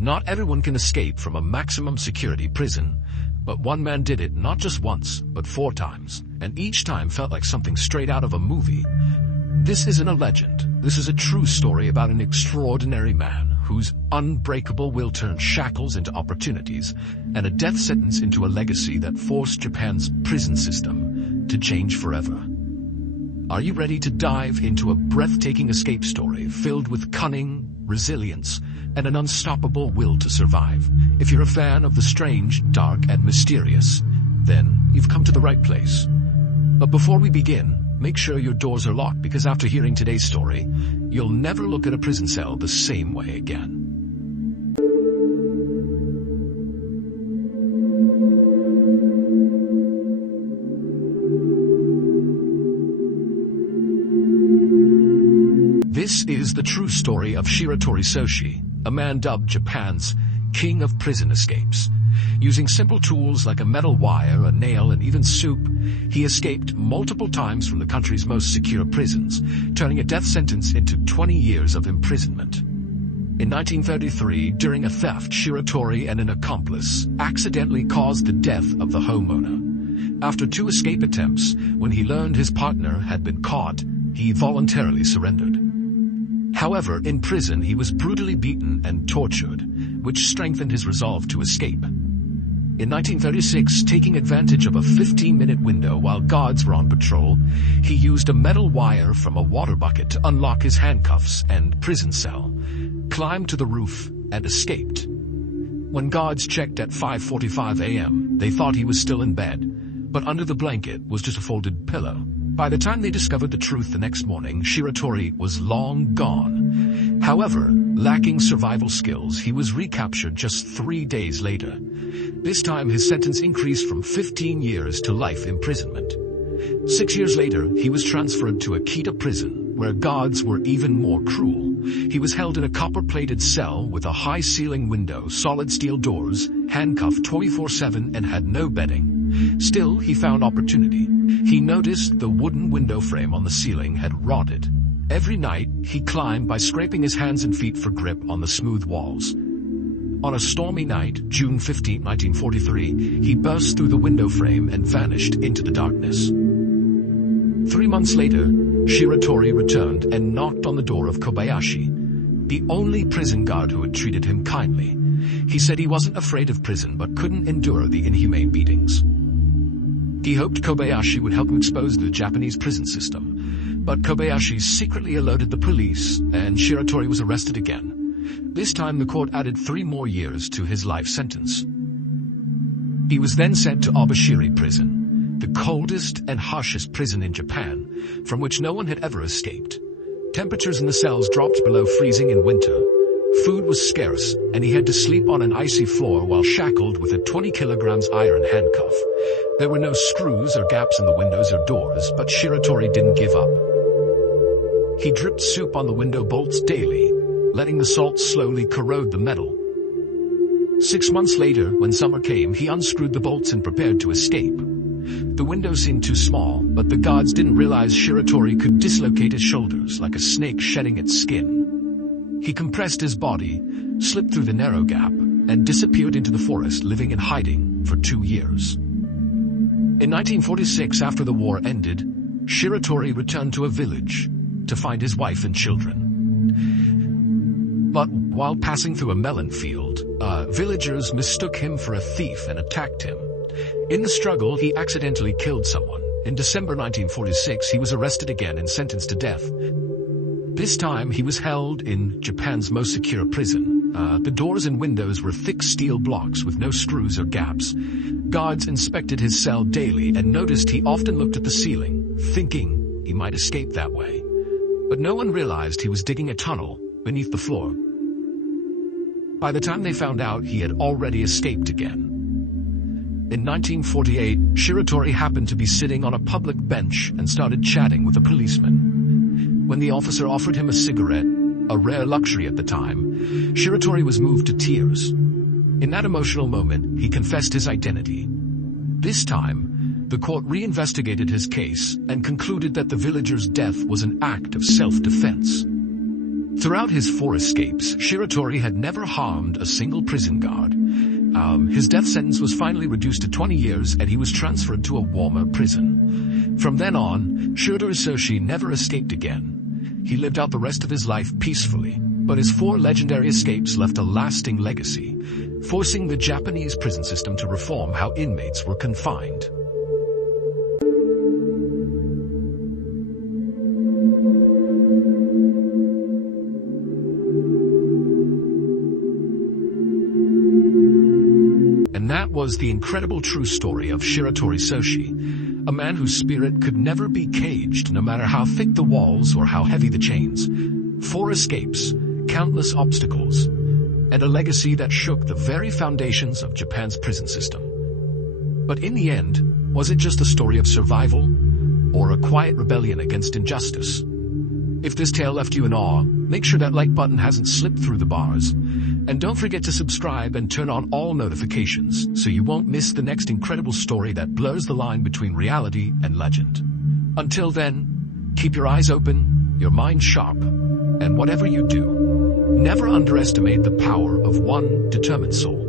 Not everyone can escape from a maximum security prison, but one man did it not just once, but 4 times, and each time felt like something straight out of a movie. This isn't a legend. This is a true story about an extraordinary man whose unbreakable will turned shackles into opportunities and a death sentence into a legacy that forced Japan's prison system to change forever. Are you ready to dive into a breathtaking escape story filled with cunning, resilience, and an unstoppable will to survive? If you're a fan of the strange, dark, and mysterious, then you've come to the right place. But before we begin, make sure your doors are locked, because after hearing today's story, you'll never look at a prison cell the same way again. This is the true story of Shiratori Soshi, a man dubbed Japan's king of prison escapes. Using simple tools like a metal wire, a nail, and even soup, he escaped multiple times from the country's most secure prisons, turning a death sentence into 20 years of imprisonment. In 1933, during a theft, Shiratori and an accomplice accidentally caused the death of the homeowner. After 2 escape attempts, when he learned his partner had been caught, he voluntarily surrendered. However, in prison he was brutally beaten and tortured, which strengthened his resolve to escape. In 1936, taking advantage of a 15-minute window while guards were on patrol, he used a metal wire from a water bucket to unlock his handcuffs and prison cell, climbed to the roof, and escaped. When guards checked at 5:45 a.m., they thought he was still in bed, but under the blanket was just a folded pillow. By the time they discovered the truth the next morning, Shiratori was long gone. However, lacking survival skills, he was recaptured just 3 days later. This time his sentence increased from 15 years to life imprisonment. 6 years later, he was transferred to Akita prison, where guards were even more cruel. He was held in a copper-plated cell with a high-ceiling window, solid steel doors, handcuffed 24/7, and had no bedding. Still, he found opportunity. He noticed the wooden window frame on the ceiling had rotted. Every night, he climbed by scraping his hands and feet for grip on the smooth walls. On a stormy night, June 15, 1943, he burst through the window frame and vanished into the darkness. 3 months later, Shiratori returned and knocked on the door of Kobayashi, the only prison guard who had treated him kindly. He said he wasn't afraid of prison but couldn't endure the inhumane beatings. He hoped Kobayashi would help him expose the Japanese prison system, but Kobayashi secretly alerted the police and Shiratori was arrested again. This time the court added 3 more years to his life sentence. He was then sent to Obashiri prison, the coldest and harshest prison in Japan, from which no one had ever escaped. Temperatures in the cells dropped below freezing in winter. Food was scarce, and he had to sleep on an icy floor while shackled with a 20 kilograms iron handcuff. There were no screws or gaps in the windows or doors, but Shiratori didn't give up. He dripped soup on the window bolts daily, letting the salt slowly corrode the metal. 6 months later, when summer came, he unscrewed the bolts and prepared to escape. The window seemed too small, but the guards didn't realize Shiratori could dislocate his shoulders like a snake shedding its skin. He compressed his body, slipped through the narrow gap, and disappeared into the forest, living in hiding for 2 years. In 1946, after the war ended, Shiratori returned to a village to find his wife and children. But while passing through a melon field, villagers mistook him for a thief and attacked him. In the struggle, he accidentally killed someone. In December 1946, he was arrested again and sentenced to death. This time, he was held in Japan's most secure prison. The doors and windows were thick steel blocks with no screws or gaps. Guards inspected his cell daily and noticed he often looked at the ceiling, thinking he might escape that way. But no one realized he was digging a tunnel beneath the floor. By the time they found out, he had already escaped again. In 1948, Shiratori happened to be sitting on a public bench and started chatting with a policeman. When the officer offered him a cigarette, a rare luxury at the time, Shiratori was moved to tears. In that emotional moment, he confessed his identity. This time, the court reinvestigated his case and concluded that the villager's death was an act of self-defense. Throughout his 4 escapes, Shiratori had never harmed a single prison guard. His death sentence was finally reduced to 20 years and he was transferred to a warmer prison. From then on, Shiratori Soshi never escaped again. He lived out the rest of his life peacefully, but his 4 legendary escapes left a lasting legacy, forcing the Japanese prison system to reform how inmates were confined. And that was the incredible true story of Shiratori Soshi, a man whose spirit could never be caged no matter how thick the walls or how heavy the chains. 4 escapes, countless obstacles, and a legacy that shook the very foundations of Japan's prison system. But in the end, was it just a story of survival or a quiet rebellion against injustice? If this tale left you in awe, make sure that like button hasn't slipped through the bars. And don't forget to subscribe and turn on all notifications so you won't miss the next incredible story that blurs the line between reality and legend. Until then, keep your eyes open, your mind sharp, and whatever you do, never underestimate the power of one determined soul.